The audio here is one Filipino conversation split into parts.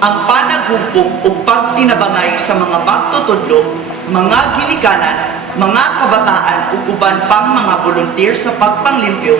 ang panaghugpong ug pagtinabangay sa mga pagtutudlo, mga ginikanan, mga kabataan ug uban pang mga volunteer sa pagpanglimpyo,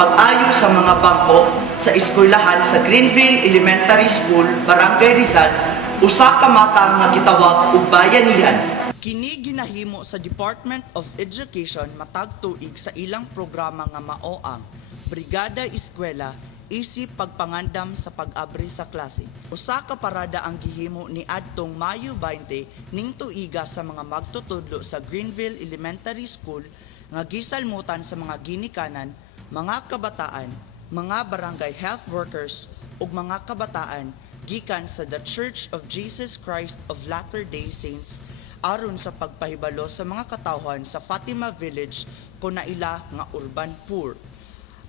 pag-ayo sa mga bangko sa eskwelahan sa Greenville Elementary School, Barangay Rizal, usa ka mata nga gitawag og bayanihan. Kini ginahimo sa Department of Education matag tuig sa ilang programa nga mao ang Brigada Eskwela isip pagpangandam sa pag-abri sa klase. Usa ka parada ang gihimo ni adtong Mayo 20 ning tuiga sa mga magtutudlo sa Greenville Elementary School nga gisalmutan sa mga ginikanan, mga kabataan, mga barangay health workers ug mga kabataan gikan sa The Church of Jesus Christ of Latter-day Saints aron sa pagpahibalo sa mga katawhan sa Fatima Village kunaila nga urban poor.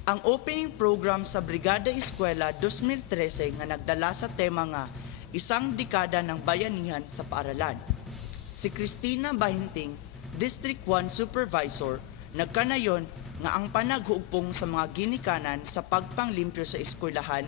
Ang opening program sa Brigada Eskwela 2013 nga nagdala sa tema nga isang dekada ng bayanihan sa paaralan. Si Christina Bahinting, District 1 Supervisor, nagkanayon nga ang panaghugpong sa mga ginikanan sa pagpanglimpyo sa eskwelahan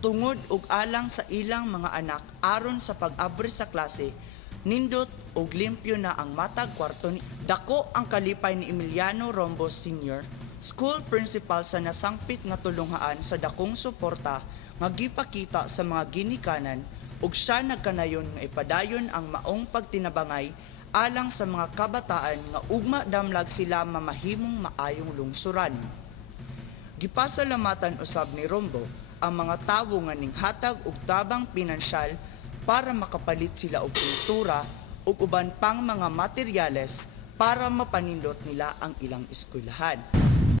tungod ug alang sa ilang mga anak aron sa pag-abri sa klase nindot ug limpyo na ang matag kwarto ni dako ang kalipay ni Emiliano Rombos Sr. school principal sa nasangpit nga tulunghaan sa dakong suporta nga gipakita sa mga ginikanan ug siya nagkanayon nga ipadayon ang maong pagtinabangay alang sa mga kabataan nga ugma damlag sila mamahimong maayong lungsuran. Gipasalamatan usab ni Rombo ang mga tawo nga ning hatag og tabang pinansyal para makapalit sila og kultura ug uban pang mga materyales para mapanindot nila ang ilang eskwelahan.